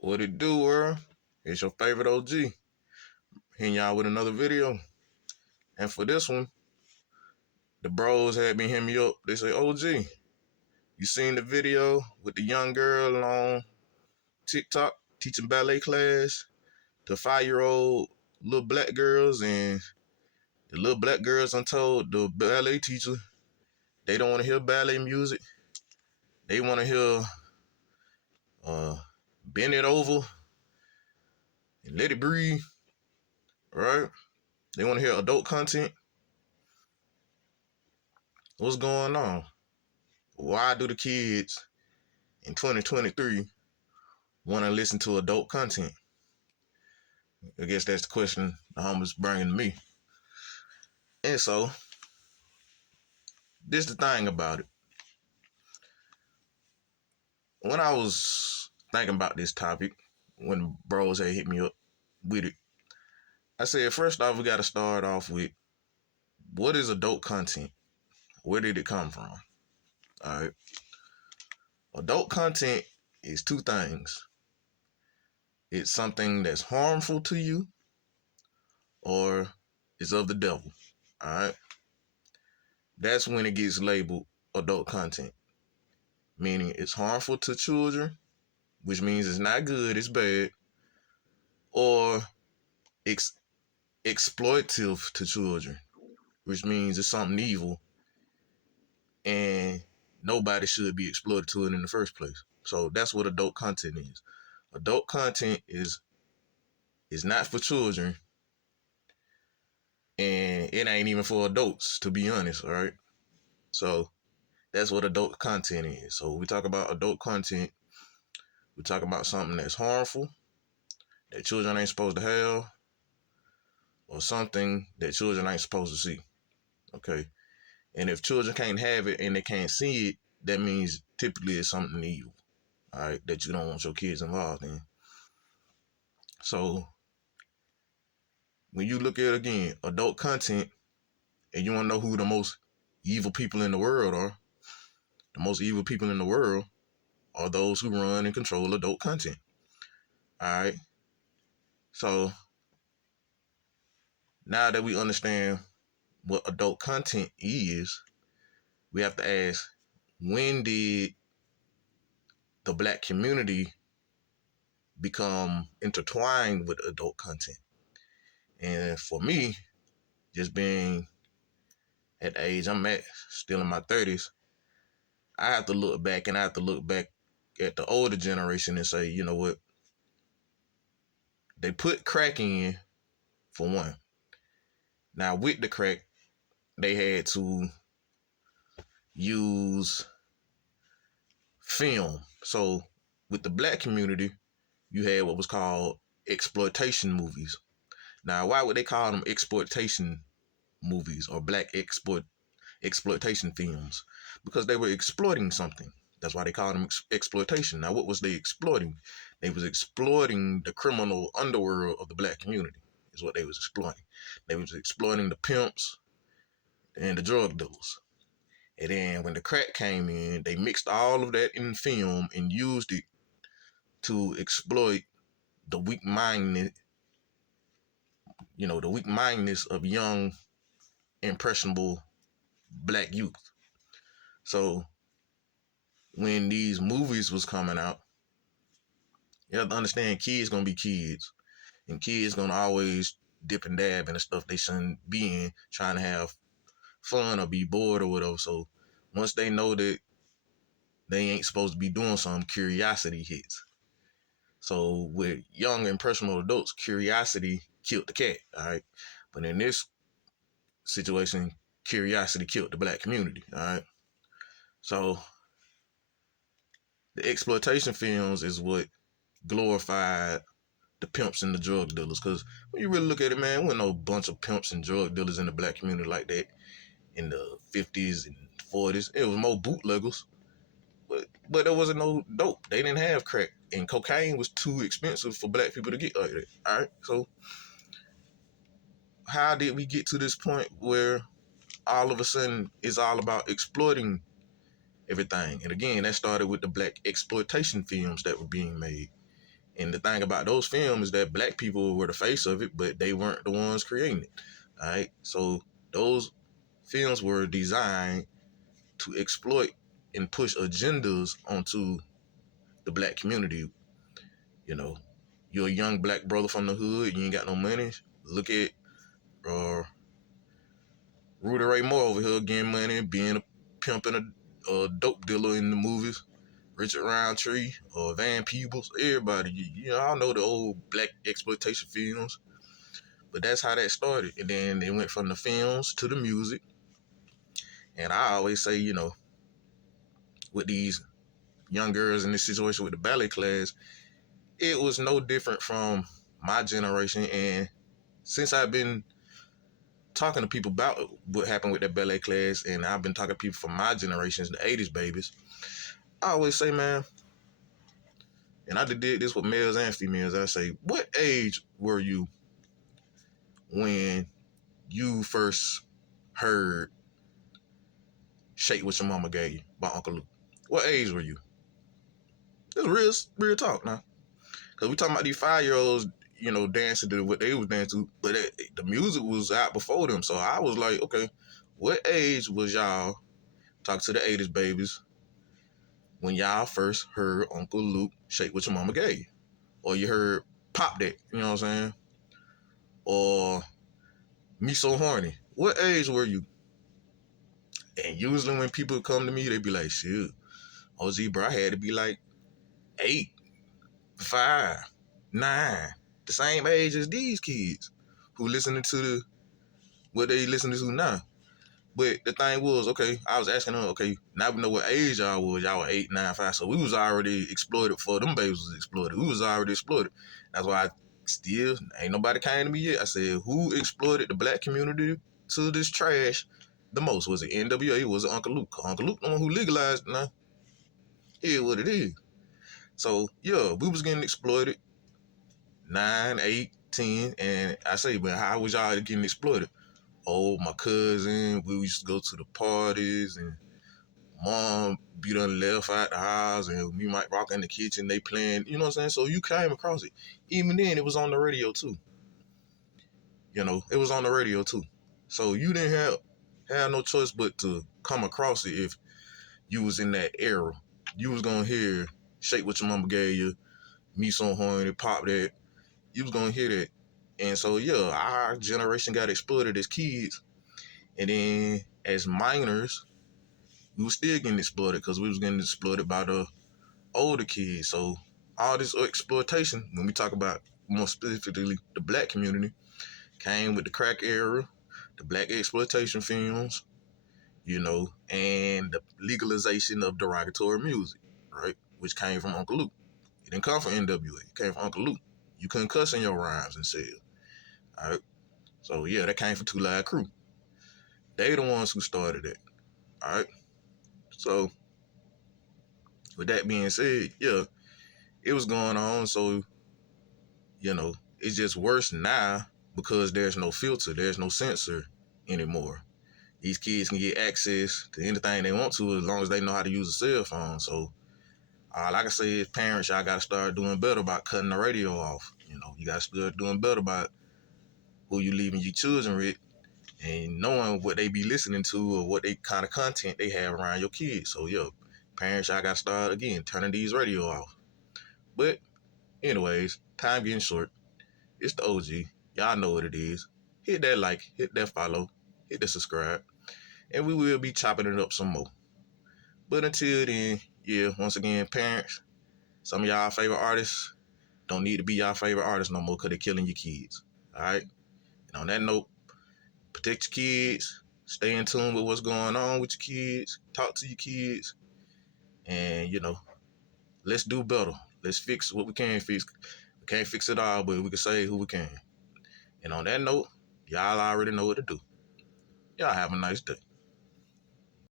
What it do, world? It's your favorite OG. Hitting y'all with another video. And for this one, the bros had been hitting me up. They say, OG, you seen the video with the young girl on TikTok teaching ballet class to 5-year-old little black girls, and the little black girls told the ballet teacher they don't want to hear ballet music. They want to hear Bend It Over and Let It Breathe, right? They want to hear adult content. What's going on? Why do the kids in 2023 want to listen to adult content? I guess that's the question the homies bringing to me. And so, this is the thing about it. When I was thinking about this topic, when bros had hit me up with it, I said, first off, we got to start off with, what is adult content? Where did it come from? All right. Adult content is two things. It's something that's harmful to you, or it's of the devil. All right. That's when it gets labeled adult content, meaning it's harmful to children, which means it's not good, it's bad, or it's exploitative to children, which means it's something evil and nobody should be exploited to it in the first place. So that's what adult content is. Adult content is not for children, and it ain't even for adults, to be honest, all right? So that's what adult content is. So when we talk about adult content, we talk about something that's harmful, that children ain't supposed to have, or something that children ain't supposed to see. Okay. And if children can't have it and they can't see it, that means typically it's something evil, all right, that you don't want your kids involved in. So when you look at, again, adult content, and you want to know who the most evil people in the world are, the most evil people in the world are those who run and control adult content. All right. So now that we understand what adult content is, we have to ask, when did the black community become intertwined with adult content? And for me, just being at the age I'm at, still in my 30s, I have to look back, and I have to look back at the older generation and say, you know what? They put crack in, for one. Now, with the crack, they had to use film. So with the black community, you had what was called exploitation movies. Now, why would they call them exploitation movies or black exploitation films? Because they were exploiting something. That's why they called them exploitation. Now, what was they exploiting? They was exploiting the criminal underworld of the black community, is what they was exploiting. They was exploiting the pimps and the drug dealers. And then when the crack came in, they mixed all of that in film and used it to exploit the weak-minded, the weak-mindedness of young, impressionable black youth. So when these movies was coming out, you have to understand, kids gonna be kids, and kids gonna always dip and dab in the stuff they shouldn't be in, trying to have fun or be bored or whatever. So once they know that they ain't supposed to be doing something, curiosity hits. So with young impressionable adults, curiosity killed the cat, all right? But in this situation, curiosity killed the black community, all right? So the exploitation films is what glorified the pimps and the drug dealers. Because when you really look at it, man, there wasn't no bunch of pimps and drug dealers in the black community like that in the 50s and 40s. It was more bootleggers. But there wasn't no dope. They didn't have crack. And cocaine was too expensive for black people to get like that. All right? So how did we get to this point where all of a sudden it's all about exploiting everything? And again, that started with the black exploitation films that were being made. And the thing about those films is that black people were the face of it, but they weren't the ones creating it. All right. So those films were designed to exploit and push agendas onto the black community. You know, you're a young black brother from the hood, you ain't got no money. Look at uh, Rudy Ray Moore over here getting money, being a pimp and a dope dealer in the movies. Richard Roundtree or Van Peebles, everybody, you know, I know the old black exploitation films, but that's how that started. And then it went from the films to the music. And I always say, you know, with these young girls in this situation with the ballet class, it was no different from my generation. And since I've been talking to people about what happened with that ballet class, and I've been talking to people from my generations, the 80s babies, I always say, man, and I did this with males and females, I say, what age were you when you first heard Shake What Your Mama Gave You by Uncle Luke? What age were you? It's real talk now. Because we talking about these 5-year-olds, you know, dancing to what they was dancing to, but the music was out before them. So I was like, okay, what age was y'all, talk to the 80s babies, when y'all first heard Uncle Luke Shake What Your Mama Gave You? Or you heard Pop That, you know what I'm saying? Or Me So Horny. What age were you? And usually when people come to me, they be like, shoot, OZ, bro, I had to be like 8, 5, 9, the same age as these kids who listening to what they listening to now. But the thing was, okay, I was asking them, okay, now we know what age y'all was. Y'all were 8, 9, 5. So we was already exploited before them babies was exploited. We was already exploited. That's why I still, ain't nobody came to me yet. I said, who exploited the black community to this trash the most? Was it NWA? Was it Uncle Luke? Uncle Luke, the one who legalized it now. Here's what it is. So, yeah, we was getting exploited 9, 8, 10. And I say, man, how was y'all getting exploited? Oh, my cousin, we used to go to the parties, and mom be done left out the house, and we might rock in the kitchen, they playing, you know what I'm saying? So you came across it. Even then, it was on the radio too. You know, it was on the radio too. So you didn't have no choice but to come across it if you was in that era. You was gonna hear Shake What Your Mama Gave You, Me So Horny, Pop That. You was gonna hear that. And so, yeah, our generation got exploited as kids. And then as minors, we was still getting exploited because we was getting exploited by the older kids. So all this exploitation, when we talk about more specifically the black community, came with the crack era, the black exploitation films, you know, and the legalization of derogatory music, right? Which came from Uncle Luke. It didn't come from NWA. It came from Uncle Luke. You couldn't cuss in your rhymes and sell. All right. So yeah, that came from Two Live Crew. They the ones who started it. All right. So with that being said, yeah, it was going on. So, you know, it's just worse now because there's no filter, there's no censor anymore. These kids can get access to anything they want to as long as they know how to use a cell phone. So all I can say is parents, y'all got to start doing better about cutting the radio off. You know, you got to start doing better about who you leaving your children with and knowing what they be listening to or what they kind of content they have around your kids. So, yo, parents, y'all got to start, again, turning these radio off. But anyways, time getting short. It's the OG. Y'all know what it is. Hit that like, hit that follow, hit the subscribe, and we will be chopping it up some more. But until then, yeah, once again, parents, some of y'all favorite artists don't need to be y'all favorite artists no more because they're killing your kids. All right? And on that note, protect your kids. Stay in tune with what's going on with your kids. Talk to your kids. And, you know, let's do better. Let's fix what we can fix. We can't fix it all, but we can save who we can. And on that note, y'all already know what to do. Y'all have a nice day.